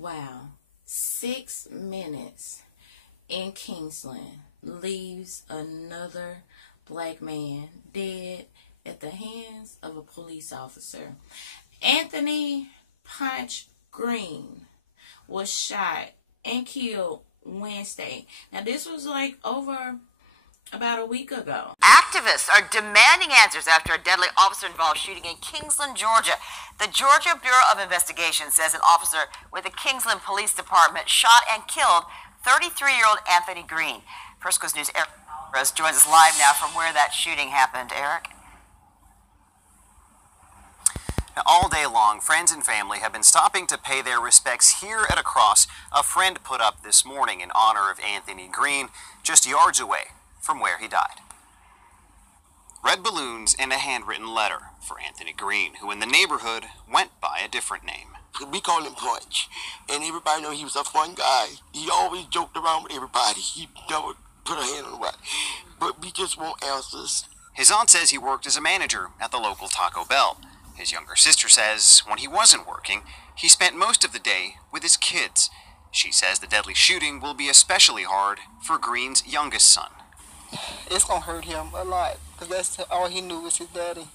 Wow. 6 minutes in Kingsland leaves another black man dead at the hands of a police officer. Anthony Punch Green was shot and killed Wednesday. Now, this was like over about a week ago. Activists are demanding answers after a deadly officer-involved shooting in Kingsland, Georgia. The Georgia Bureau of Investigation says an officer with the Kingsland Police Department shot and killed 33-year-old Anthony Green. First Coast News' Eric Alvarez joins us live now from where that shooting happened. Eric? All day long, friends and family have been stopping to pay their respects here at a cross a friend put up this morning in honor of Anthony Green, just yards away from where he died. Red balloons and a handwritten letter for Anthony Green, who in the neighborhood went by a different name. We call him Punch, and everybody know he was a fun guy. He always joked around with everybody. He never put a hand on nobody. But we just want answers. His aunt says he worked as a manager at the local Taco Bell. His younger sister says when he wasn't working, he spent most of the day with his kids. She says the deadly shooting will be especially hard for Green's youngest son. It's going to hurt him a lot, because that's all he knew was his daddy.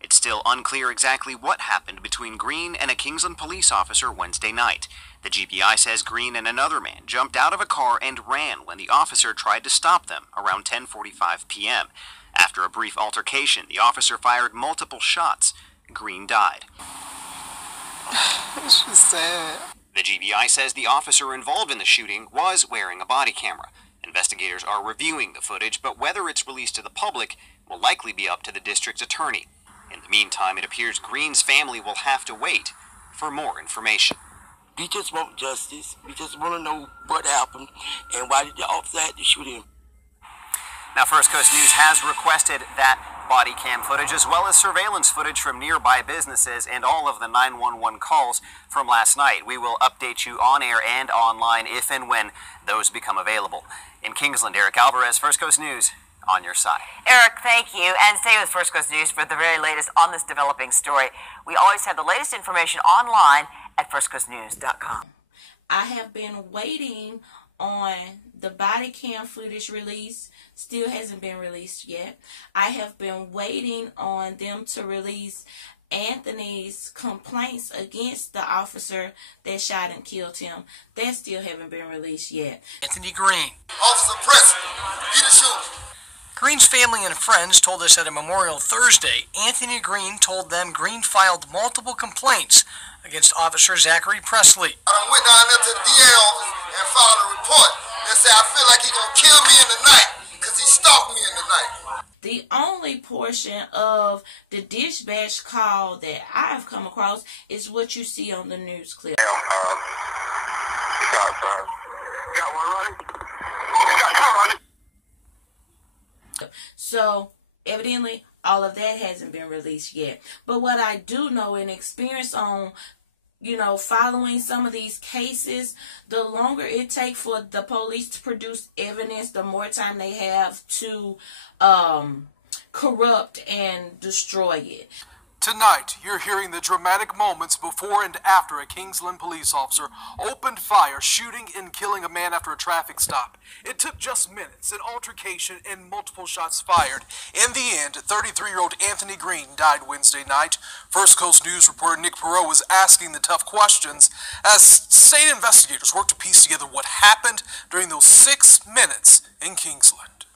It's still unclear exactly what happened between Green and a Kingsland police officer Wednesday night. The GBI says Green and another man jumped out of a car and ran when the officer tried to stop them around 10:45 p.m. After a brief altercation, the officer fired multiple shots. Green died. It's just sad. The GBI says the officer involved in the shooting was wearing a body camera. Investigators are reviewing the footage, but whether it's released to the public will likely be up to the district's attorney. In the meantime, it appears Green's family will have to wait for more information. We just want justice. We just want to know what happened and why did the officer have to shoot him. Now, First Coast News has requested that body cam footage as well as surveillance footage from nearby businesses and all of the 911 calls from last night. We will update you on air and online if and when those become available. In Kingsland, Eric Alvarez, First Coast News, on your side. Eric, thank you. And stay with First Coast News for the very latest on this developing story. We always have the latest information online at firstcoastnews.com. I have been waiting on the body cam footage release. Still hasn't been released yet. I have been waiting on them to release Anthony's complaints against the officer that shot and killed him. That still haven't been released yet. Anthony Green. Officer Preston, he the shooter. Green's family and friends told us at a memorial Thursday, Anthony Green told them Green filed multiple complaints against Officer Zachary Presley. I went down there to the DA office and filed a report that said I feel like he's going to kill me in the night because he stalked me in the night. The only portion of the dispatch call that I've come across is what you see on the news clip. Got one running. Got running. So, evidently, all of that hasn't been released yet. But what I do know and experience on, following some of these cases, the longer it takes for the police to produce evidence, the more time they have to corrupt and destroy it. Tonight, you're hearing the dramatic moments before and after a Kingsland police officer opened fire, shooting and killing a man after a traffic stop. It took just minutes, an altercation and multiple shots fired. In the end, 33-year-old Anthony Green died Wednesday night. First Coast News reporter Nick Perot was asking the tough questions as state investigators worked to piece together what happened during those 6 minutes in Kingsland.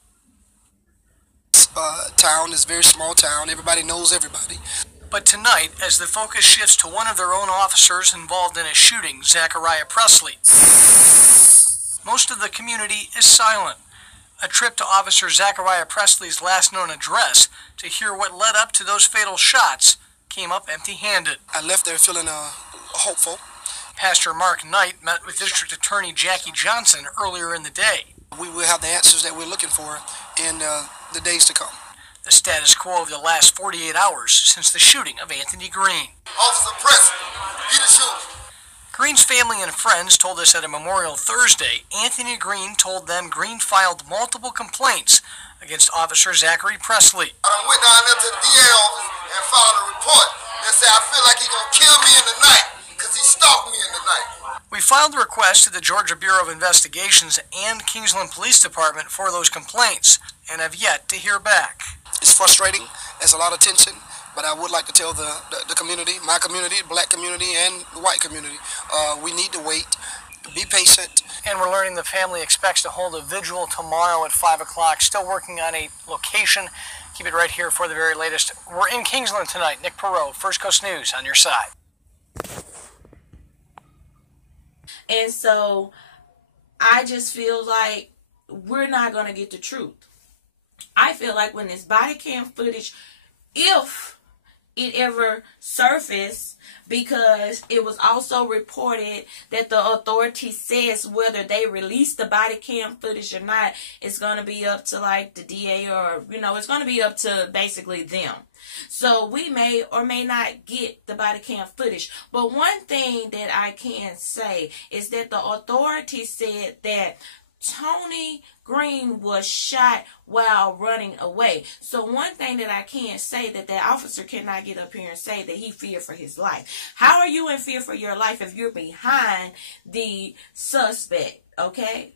Town is a very small town. Everybody knows everybody. But tonight, as the focus shifts to one of their own officers involved in a shooting, Zachariah Presley, most of the community is silent. A trip to Officer Zachariah Presley's last known address to hear what led up to those fatal shots came up empty-handed. I left there feeling hopeful. Pastor Mark Knight met with District Attorney Jackie Johnson earlier in the day. We will have the answers that we're looking for in the days to come. The status quo of the last 48 hours since the shooting of Anthony Green. Officer Preston, he the shooter. Green's family and friends told us at a memorial Thursday, Anthony Green told them Green filed multiple complaints against Officer Zachary Presley. I went down there to the DA office and filed a report that said I feel like he's going to kill me in the night because he stalked me in the night. We filed a request to the Georgia Bureau of Investigations and Kingsland Police Department for those complaints and have yet to hear back. It's frustrating. There's a lot of tension, but I would like to tell the community, my community, black community, and the white community, we need to wait, be patient. And we're learning the family expects to hold a vigil tomorrow at 5 o'clock, still working on a location. Keep it right here for the very latest. We're in Kingsland tonight. Nick Perot, First Coast News, on your side. And so I just feel like we're not going to get the truth. I feel like when this body cam footage, if it ever surfaced, because it was also reported that the authority says whether they release the body cam footage or not, it's going to be up to like the DA, or, you know, it's going to be up to basically them. So we may or may not get the body cam footage. But one thing that I can say is that the authority said that Tony Green was shot while running away. So one thing that I can say, that officer cannot get up here and say that he feared for his life. How are you in fear for your life if you're behind the suspect, okay?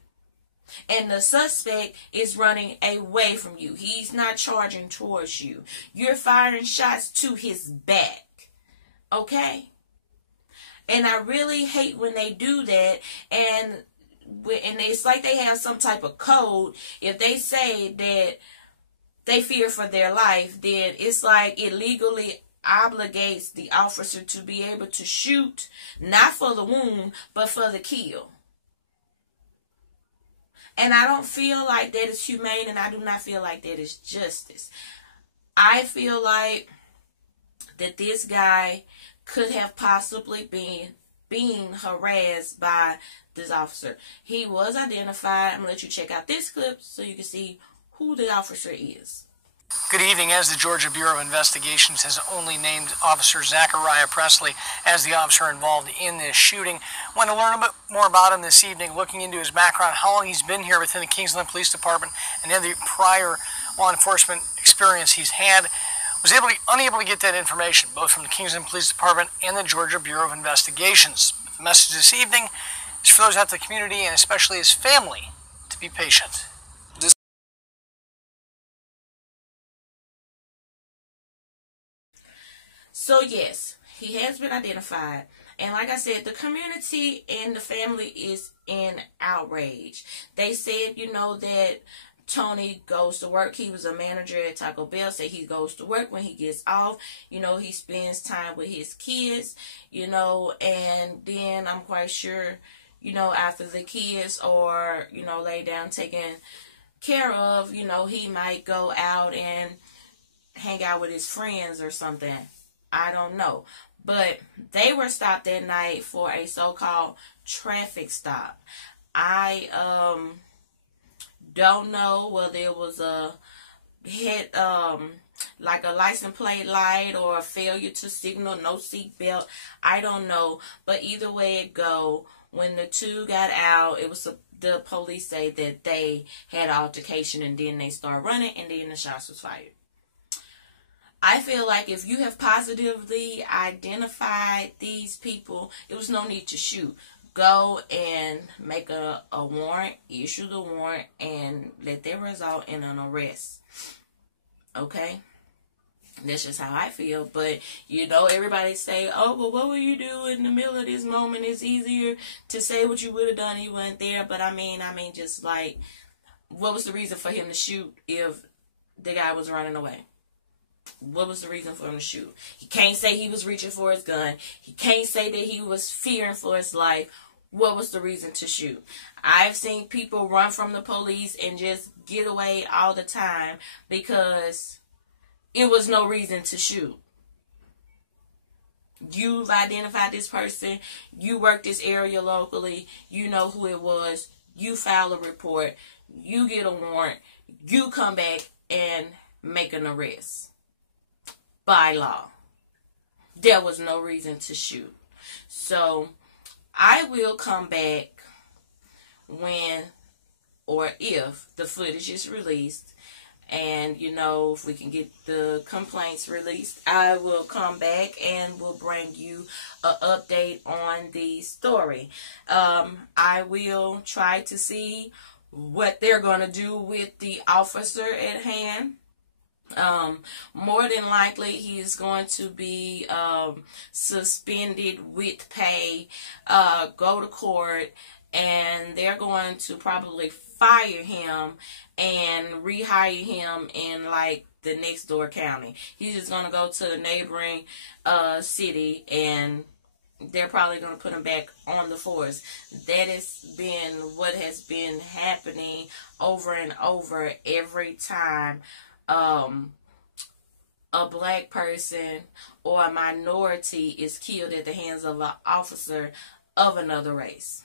And the suspect is running away from you. He's not charging towards you. You're firing shots to his back, okay? And I really hate when they do that, and it's like they have some type of code. If they say that they fear for their life, then it's like it legally obligates the officer to be able to shoot, not for the wound, but for the kill. And I don't feel like that is humane, and I do not feel like that is justice. I feel like that this guy could have possibly been being harassed by this officer. He was identified. I'm going to let you check out this clip so you can see who the officer is. Good evening. As the Georgia Bureau of Investigations has only named Officer Zachariah Presley as the officer involved in this shooting. Want to learn a bit more about him this evening, looking into his background, how long he's been here within the Kingsland Police Department, and any prior law enforcement experience he's had. Was unable to get that information, both from the Kingsland Police Department and the Georgia Bureau of Investigations. The message this evening is for those out in the community, and especially his family, to be patient. So yes, he has been identified. And like I said, the community and the family is in outrage. They said, you know, that Tony goes to work. He was a manager at Taco Bell. Said he goes to work. When he gets off, you know, he spends time with his kids, you know, and then I'm quite sure, you know, after the kids are, you know, laid down taken care of, you know, he might go out and hang out with his friends or something. I don't know. But they were stopped that night for a so-called traffic stop. I don't know whether it was a hit, like a license plate light, or a failure to signal, no seat belt. I don't know. But either way it go, when the two got out, it was the police say that they had an altercation, and then they start running, and then the shots was fired. I feel like if you have positively identified these people, it was no need to shoot. Go and make a warrant, issue the warrant, and let that result in an arrest. Okay? That's just how I feel. But, you know, everybody say, oh, but what will you do in the middle of this moment? It's easier to say what you would have done if you weren't there. But I mean, just like, what was the reason for him to shoot if the guy was running away? What was the reason for him to shoot? He can't say he was reaching for his gun. He can't say that he was fearing for his life. What was the reason to shoot? I've seen people run from the police and just get away all the time because it was no reason to shoot. You've identified this person. You work this area locally. You know who it was. You file a report. You get a warrant. You come back and make an arrest. By law. There was no reason to shoot. So, I will come back when or if the footage is released And, you know, if we can get the complaints released, I will come back and will bring you an update on the story. I will try to see what they're going to do with the officer at hand. More than likely, he is going to be suspended with pay, go to court, and they're going to probably fire him and rehire him in like the next door county. He's just going to go to the neighboring city, and they're probably going to put him back on the force. That has been what has been happening over and over every time a black person or a minority is killed at the hands of an officer of another race.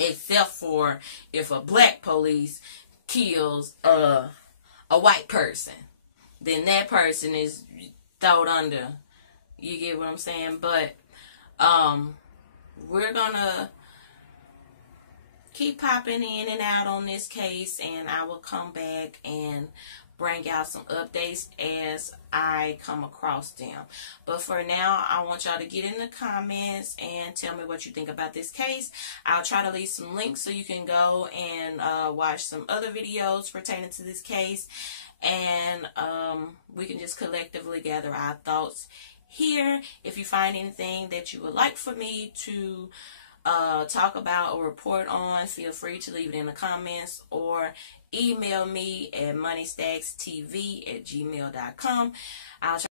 Except for if a black police kills a white person, then that person is thrown under. You get what I'm saying? But we're gonna keep popping in and out on this case, and I will come back and bring out some updates as I come across them. But for now, I want y'all to get in the comments and tell me what you think about this case. I'll try to leave some links so you can go and watch some other videos pertaining to this case. And we can just collectively gather our thoughts here. If you find anything that you would like for me to talk about or report on, feel free to leave it in the comments or email me at moneystackstv@gmail.com. I'll try